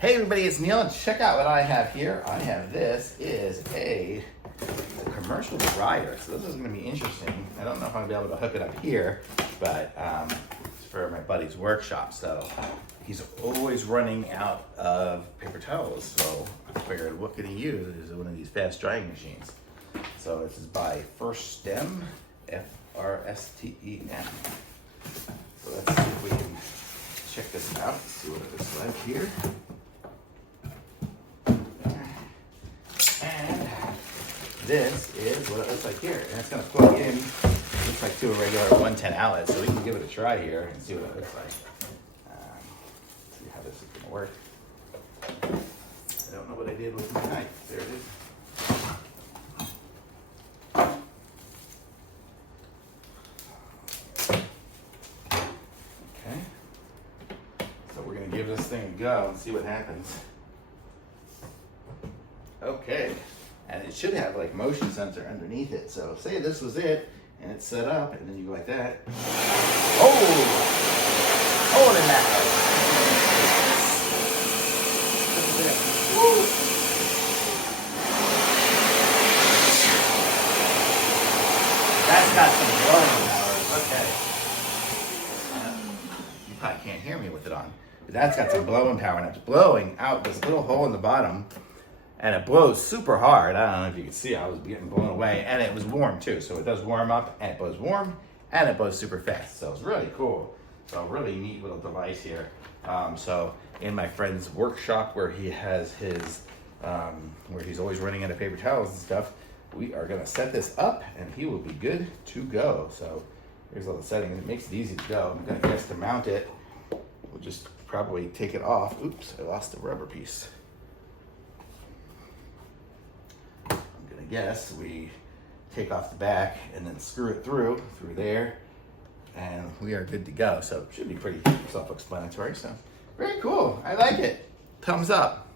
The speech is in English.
Hey everybody, it's Neil, and check out what I have here. I have this is a commercial dryer, so this is going to be interesting. I don't know if I'm going to be able to hook it up here, but it's for my buddy's workshop, so he's always running out of paper towels, so I figured what can he use is one of these fast drying machines. So this is by Frstem, F-R-S-T-E-M. So let's see if we can check this out, see what it looks like here. And this is what it looks like here. And it's going to plug in, looks like to a regular 110 outlet, so we can give it a try here and see what it looks like. See how this is going to work. I don't know what I did with my knife. There it is. Okay. So we're going to give this thing a go and see what happens. Okay, and it should have like motion sensor underneath it. So say this was it, and it's set up, and then you go like that. Oh, holy mackerel! This is it. Woo! That's got some blowing power. Okay. You probably can't hear me with it on, but that's got some blowing power, and it's blowing out this little hole in the bottom. And it blows super hard. I don't know if you can see, I was getting blown away. And it was warm too. So it does warm up, and it blows warm, and it blows super fast. So it's really cool. So really neat little device here. So in my friend's workshop where he has his, where he's always running out of paper towels and stuff, we are gonna set this up and he will be good to go. So here's all the settings. It makes it easy to go. I'm gonna guess to mount it, we'll just probably take it off. Oops, I lost the rubber piece. Yes, we take off the back and then screw it through there, and we are good to go. So it should be pretty self-explanatory. So very cool. I like it. Thumbs up.